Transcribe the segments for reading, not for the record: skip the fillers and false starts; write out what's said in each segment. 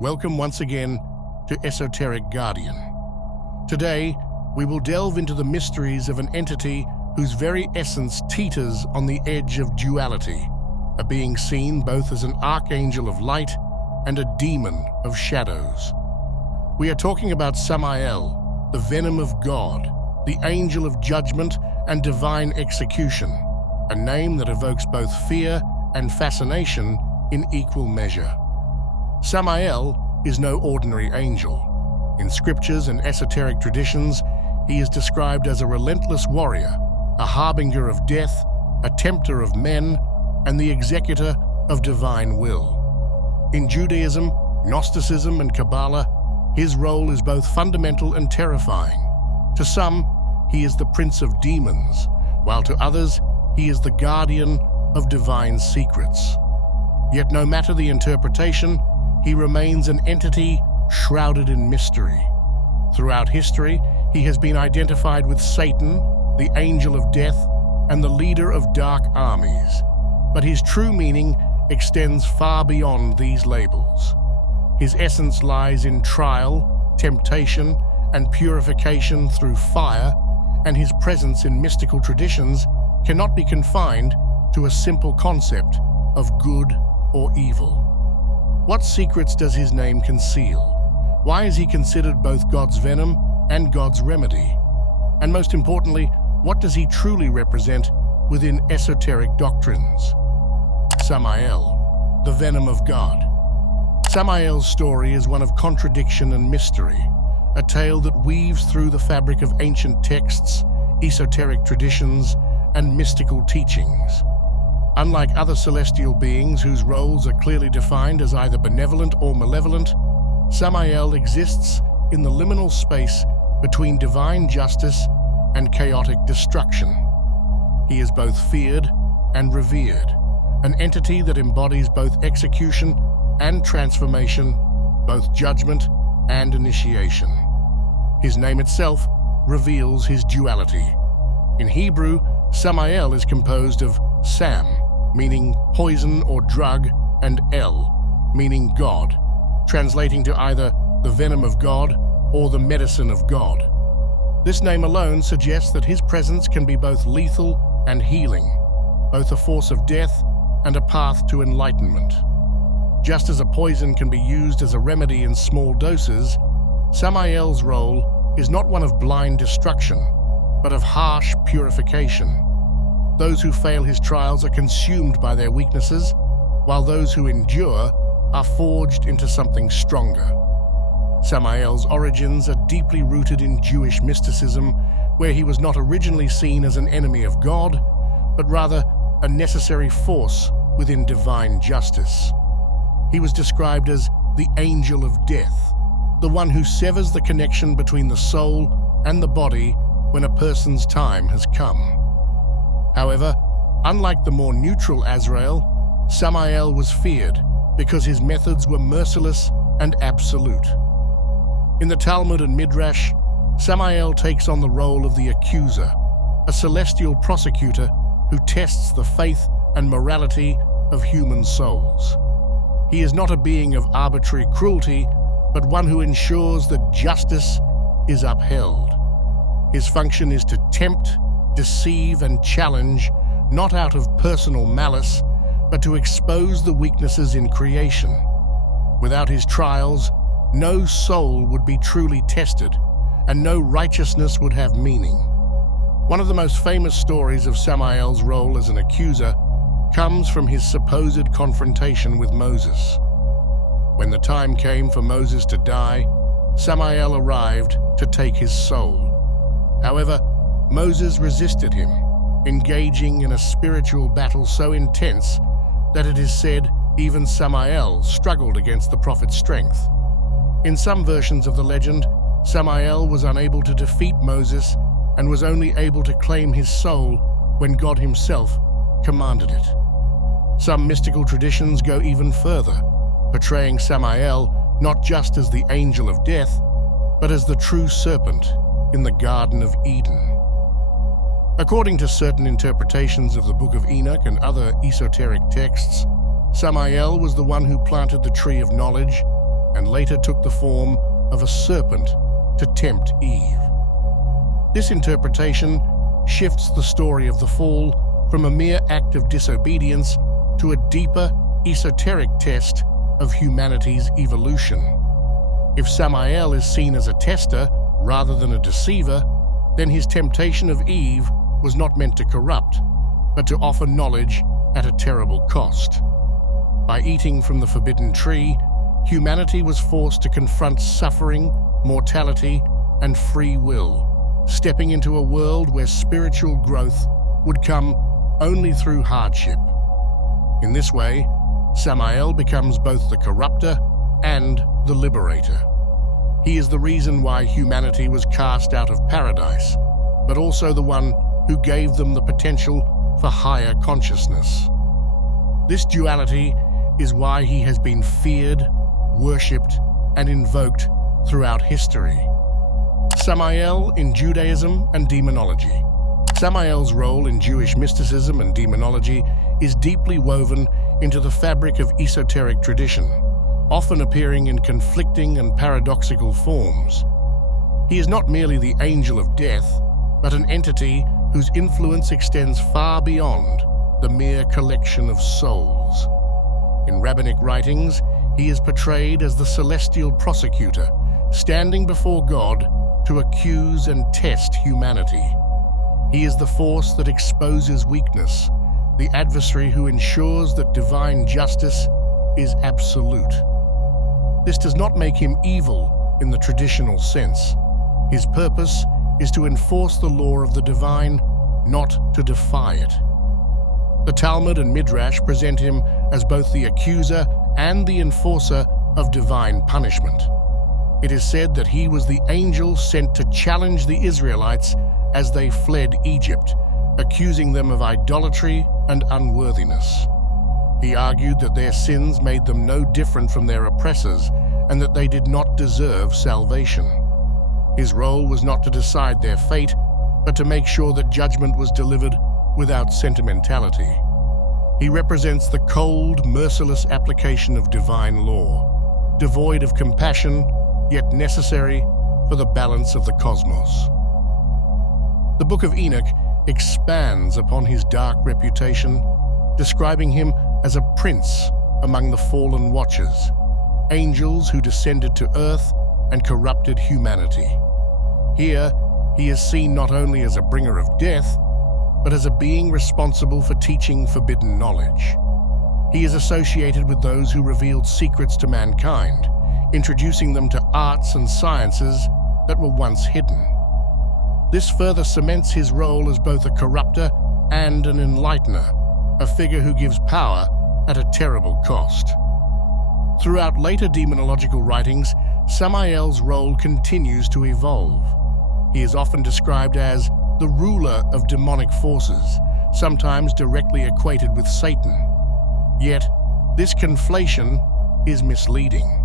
Welcome once again to Esoteric Guardian. Today, we will delve into the mysteries of an entity whose very essence teeters on the edge of duality, a being seen both as an archangel of light and a demon of shadows. We are talking about Samael, the Venom of God, the angel of judgment and divine execution, a name that evokes both fear and fascination in equal measure. Samael is no ordinary angel. In scriptures and esoteric traditions, he is described as a relentless warrior, a harbinger of death, a tempter of men, and the executor of divine will. In Judaism, Gnosticism, and Kabbalah, his role is both fundamental and terrifying. To some, he is the prince of demons, while to others, he is the guardian of divine secrets. Yet no matter the interpretation, he remains an entity shrouded in mystery. Throughout history, he has been identified with Satan, the angel of death, and the leader of dark armies. But his true meaning extends far beyond these labels. His essence lies in trial, temptation, and purification through fire, and his presence in mystical traditions cannot be confined to a simple concept of good or evil. What secrets does his name conceal? Why is he considered both God's venom and God's remedy? And most importantly, what does he truly represent within esoteric doctrines? Samael, the Venom of God. Samael's story is one of contradiction and mystery, a tale that weaves through the fabric of ancient texts, esoteric traditions, and mystical teachings. Unlike other celestial beings whose roles are clearly defined as either benevolent or malevolent, Samael exists in the liminal space between divine justice and chaotic destruction. He is both feared and revered, an entity that embodies both execution and transformation, both judgment and initiation. His name itself reveals his duality. In Hebrew, Samael is composed of Sam, meaning poison or drug, and El, meaning God, translating to either the venom of God or the medicine of God. This name alone suggests that his presence can be both lethal and healing, both a force of death and a path to enlightenment. Just as a poison can be used as a remedy in small doses, Samael's role is not one of blind destruction, but of harsh purification. Those who fail his trials are consumed by their weaknesses, while those who endure are forged into something stronger. Samael's origins are deeply rooted in Jewish mysticism, where he was not originally seen as an enemy of God, but rather a necessary force within divine justice. He was described as the angel of death, the one who severs the connection between the soul and the body when a person's time has come. However, unlike the more neutral Azrael, Samael was feared because his methods were merciless and absolute. In the Talmud and Midrash, Samael takes on the role of the accuser, a celestial prosecutor who tests the faith and morality of human souls. He is not a being of arbitrary cruelty, but one who ensures that justice is upheld. His function is to tempt, deceive, and challenge, not out of personal malice, but to expose the weaknesses in creation. Without his trials, no soul would be truly tested, and no righteousness would have meaning. One of the most famous stories of Samael's role as an accuser comes from his supposed confrontation with Moses. When the time came for Moses to die, Samael arrived to take his soul. However, Moses resisted him, engaging in a spiritual battle so intense that it is said even Samael struggled against the prophet's strength. In some versions of the legend, Samael was unable to defeat Moses and was only able to claim his soul when God himself commanded it. Some mystical traditions go even further, portraying Samael not just as the angel of death, but as the true serpent in the Garden of Eden. According to certain interpretations of the Book of Enoch and other esoteric texts, Samael was the one who planted the tree of knowledge, and later took the form of a serpent to tempt Eve. This interpretation shifts the story of the fall from a mere act of disobedience to a deeper, esoteric test of humanity's evolution. If Samael is seen as a tester rather than a deceiver, then his temptation of Eve was not meant to corrupt, but to offer knowledge at a terrible cost. By eating from the forbidden tree, humanity was forced to confront suffering, mortality, and free will, stepping into a world where spiritual growth would come only through hardship. In this way, Samael becomes both the corrupter and the liberator. He is the reason why humanity was cast out of paradise, but also the one who gave them the potential for higher consciousness. This duality is why he has been feared, worshipped, and invoked throughout history. Samael in Judaism and Demonology. Samael's role in Jewish mysticism and demonology is deeply woven into the fabric of esoteric tradition, often appearing in conflicting and paradoxical forms. He is not merely the angel of death, but an entity whose influence extends far beyond the mere collection of souls. In rabbinic writings, he is portrayed as the celestial prosecutor, standing before God to accuse and test humanity. He is the force that exposes weakness, the adversary who ensures that divine justice is absolute. This does not make him evil in the traditional sense. His purpose is to enforce the law of the divine, not to defy it. The Talmud and Midrash present him as both the accuser and the enforcer of divine punishment. It is said that he was the angel sent to challenge the Israelites as they fled Egypt, accusing them of idolatry and unworthiness. He argued that their sins made them no different from their oppressors and that they did not deserve salvation. His role was not to decide their fate, but to make sure that judgment was delivered without sentimentality. He represents the cold, merciless application of divine law, devoid of compassion, yet necessary for the balance of the cosmos. The Book of Enoch expands upon his dark reputation, describing him as a prince among the fallen watchers, angels who descended to earth and corrupted humanity. Here, he is seen not only as a bringer of death, but as a being responsible for teaching forbidden knowledge. He is associated with those who revealed secrets to mankind, introducing them to arts and sciences that were once hidden. This further cements his role as both a corrupter and an enlightener, a figure who gives power at a terrible cost. Throughout later demonological writings, Samael's role continues to evolve. He is often described as the ruler of demonic forces, sometimes directly equated with Satan. Yet, this conflation is misleading.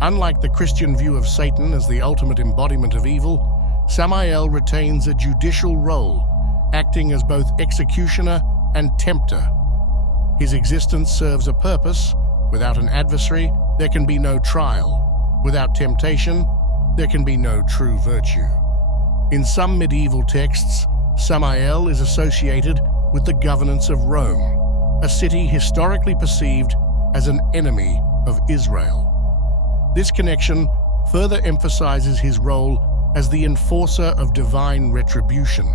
Unlike the Christian view of Satan as the ultimate embodiment of evil, Samael retains a judicial role, acting as both executioner and tempter. His existence serves a purpose. Without an adversary, there can be no trial. Without temptation, there can be no true virtue. In some medieval texts, Samael is associated with the governance of Rome, a city historically perceived as an enemy of Israel. This connection further emphasizes his role as the enforcer of divine retribution,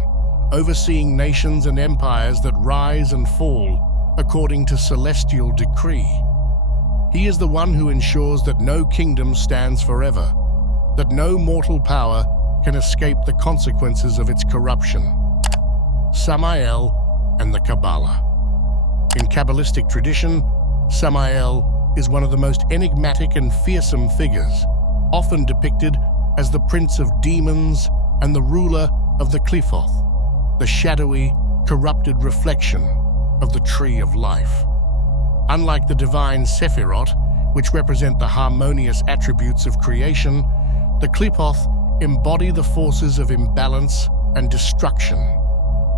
overseeing nations and empires that rise and fall according to celestial decree. He is the one who ensures that no kingdom stands forever, that no mortal power can escape the consequences of its corruption. Samael and the Kabbalah. In Kabbalistic tradition, Samael is one of the most enigmatic and fearsome figures, often depicted as the prince of demons and the ruler of the Qliphoth, the shadowy, corrupted reflection of the tree of life. Unlike the divine Sephirot, which represent the harmonious attributes of creation, the Qliphoth embody the forces of imbalance and destruction.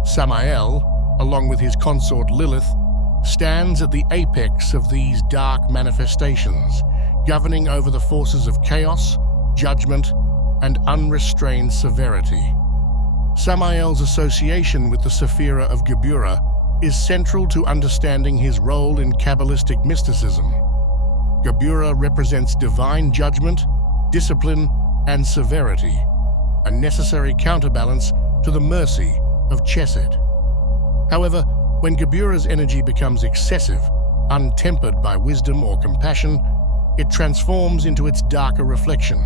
Samael, along with his consort Lilith, stands at the apex of these dark manifestations, governing over the forces of chaos, judgment, and unrestrained severity. Samael's association with the Sephira of Geburah is central to understanding his role in Kabbalistic mysticism. Geburah represents divine judgment, discipline, and severity, a necessary counterbalance to the mercy of Chesed. However, when Geburah's energy becomes excessive, untempered by wisdom or compassion, it transforms into its darker reflection,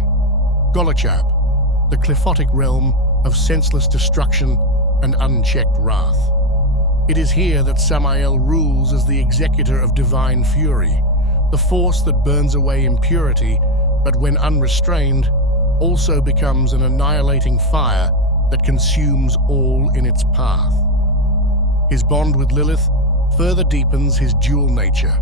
Golochab, the cliphotic realm of senseless destruction and unchecked wrath. It is here that Samael rules as the executor of divine fury, the force that burns away impurity, but when unrestrained, also becomes an annihilating fire that consumes all in its path. His bond with Lilith further deepens his dual nature.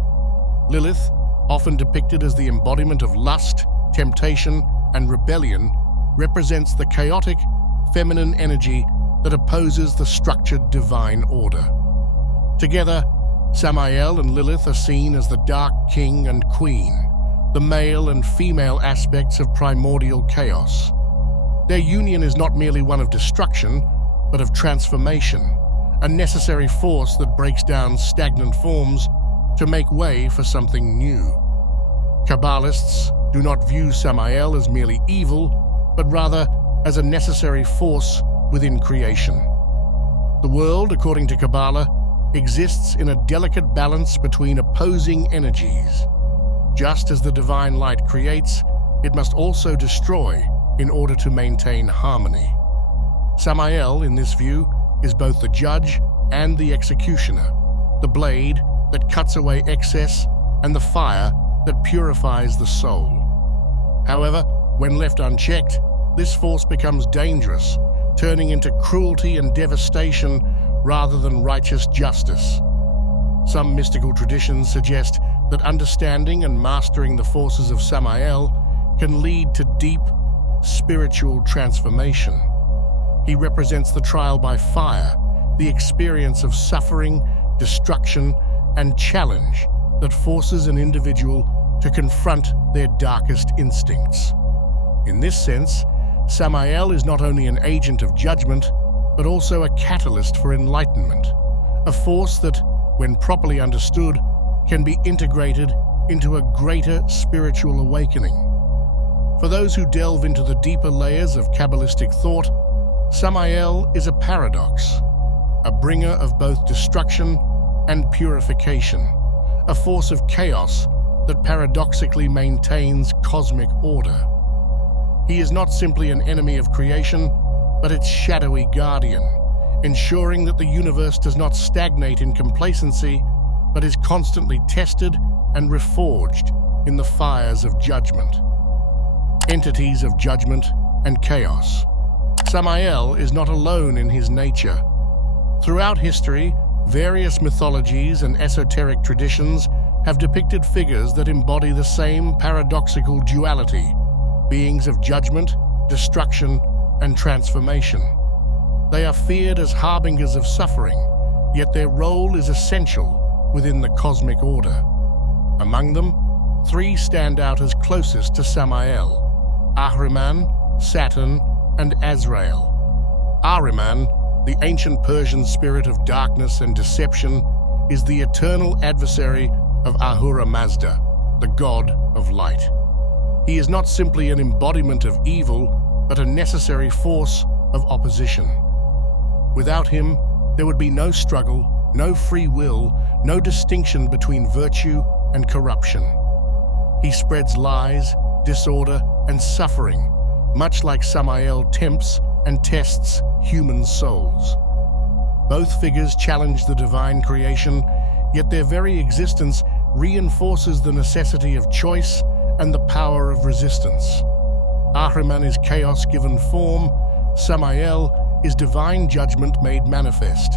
Lilith, often depicted as the embodiment of lust, temptation, and rebellion, represents the chaotic, feminine energy that opposes the structured divine order. Together, Samael and Lilith are seen as the dark king and queen, the male and female aspects of primordial chaos. Their union is not merely one of destruction, but of transformation, a necessary force that breaks down stagnant forms to make way for something new. Kabbalists do not view Samael as merely evil, but rather as a necessary force within creation. The world, according to Kabbalah, exists in a delicate balance between opposing energies. Just as the divine light creates, it must also destroy in order to maintain harmony. Samael, in this view, is both the judge and the executioner, the blade that cuts away excess and the fire that purifies the soul. However, when left unchecked, this force becomes dangerous, turning into cruelty and devastation rather than righteous justice. Some mystical traditions suggest that understanding and mastering the forces of Samael can lead to deep, spiritual transformation. He represents the trial by fire, the experience of suffering, destruction, and challenge that forces an individual to confront their darkest instincts. In this sense, Samael is not only an agent of judgment, but also a catalyst for enlightenment, a force that, when properly understood, can be integrated into a greater spiritual awakening. For those who delve into the deeper layers of Kabbalistic thought, Samael is a paradox, a bringer of both destruction and purification, a force of chaos that paradoxically maintains cosmic order. He is not simply an enemy of creation, but its shadowy guardian, ensuring that the universe does not stagnate in complacency, but is constantly tested and reforged in the fires of judgment. Entities of judgment and chaos. Samael is not alone in his nature. Throughout history, various mythologies and esoteric traditions have depicted figures that embody the same paradoxical duality, beings of judgment, destruction, and transformation. They are feared as harbingers of suffering, yet their role is essential within the cosmic order. Among them, three stand out as closest to Samael: Ahriman, Saturn, and Azrael. Ahriman, the ancient Persian spirit of darkness and deception, is the eternal adversary of Ahura Mazda, the god of light. He is not simply an embodiment of evil, but a necessary force of opposition. Without him, there would be no struggle, no free will, no distinction between virtue and corruption. He spreads lies, disorder, and suffering, much like Samael tempts and tests human souls. Both figures challenge the divine creation, yet their very existence reinforces the necessity of choice and the power of resistance. Ahriman is chaos given form, Samael is divine judgment made manifest,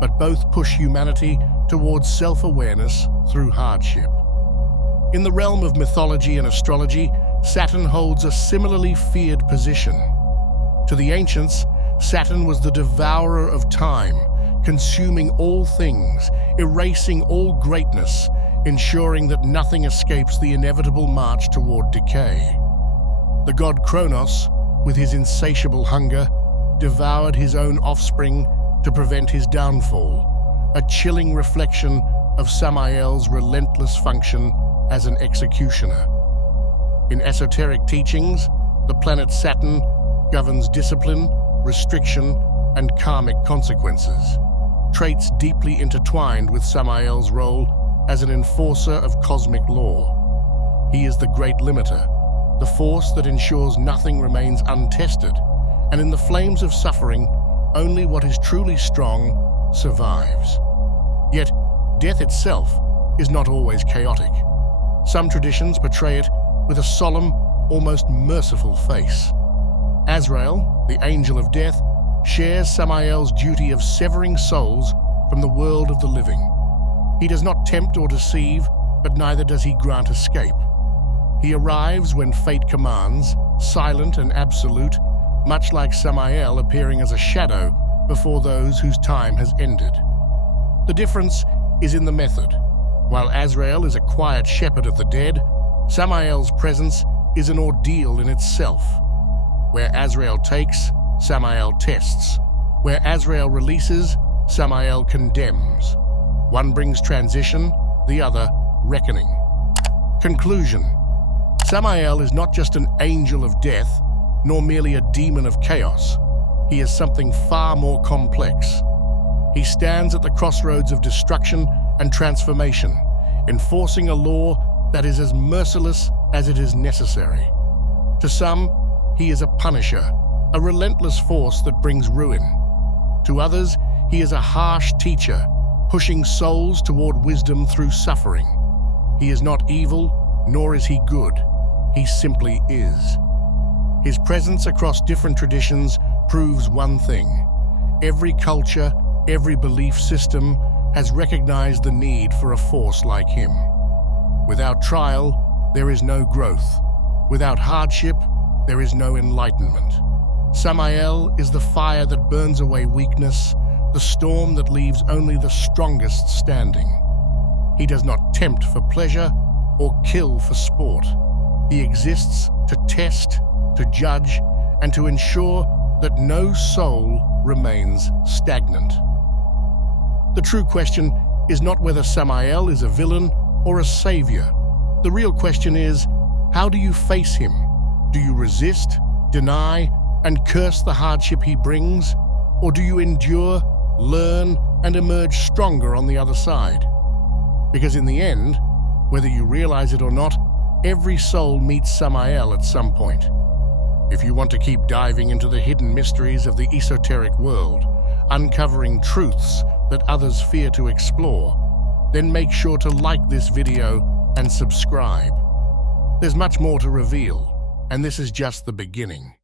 but both push humanity towards self-awareness through hardship. In the realm of mythology and astrology, Saturn holds a similarly feared position. To the ancients, Saturn was the devourer of time, consuming all things, erasing all greatness, ensuring that nothing escapes the inevitable march toward decay. The god Kronos, with his insatiable hunger, devoured his own offspring to prevent his downfall, a chilling reflection of Samael's relentless function as an executioner. In esoteric teachings, the planet Saturn governs discipline, restriction, and karmic consequences, traits deeply intertwined with Samael's role as an enforcer of cosmic law. He is the great limiter, the force that ensures nothing remains untested, and in the flames of suffering, only what is truly strong survives. Yet, death itself is not always chaotic. Some traditions portray it with a solemn, almost merciful face. Azrael, the angel of death, shares Samael's duty of severing souls from the world of the living. He does not tempt or deceive, but neither does he grant escape. He arrives when fate commands, silent and absolute, much like Samael appearing as a shadow before those whose time has ended. The difference is in the method. While Azrael is a quiet shepherd of the dead, Samael's presence is an ordeal in itself. Where Azrael takes, Samael tests. Where Azrael releases, Samael condemns. One brings transition, the other reckoning. Conclusion. Samael is not just an angel of death, nor merely a demon of chaos. He is something far more complex. He stands at the crossroads of destruction and transformation, enforcing a law that is as merciless as it is necessary. To some, he is a punisher, a relentless force that brings ruin. To others, he is a harsh teacher, pushing souls toward wisdom through suffering. He is not evil, nor is he good. He simply is. His presence across different traditions proves one thing. Every culture, every belief system has recognized the need for a force like him. Without trial, there is no growth. Without hardship, there is no enlightenment. Samael is the fire that burns away weakness, the storm that leaves only the strongest standing. He does not tempt for pleasure or kill for sport. He exists to test, to judge, and to ensure that no soul remains stagnant. The true question is not whether Samael is a villain or a savior. The real question is, how do you face him? Do you resist, deny, and curse the hardship he brings? Or do you endure, learn, and emerge stronger on the other side? Because in the end, whether you realize it or not, every soul meets Samael at some point. If you want to keep diving into the hidden mysteries of the esoteric world, uncovering truths that others fear to explore, then make sure to like this video and subscribe. There's much more to reveal, and this is just the beginning.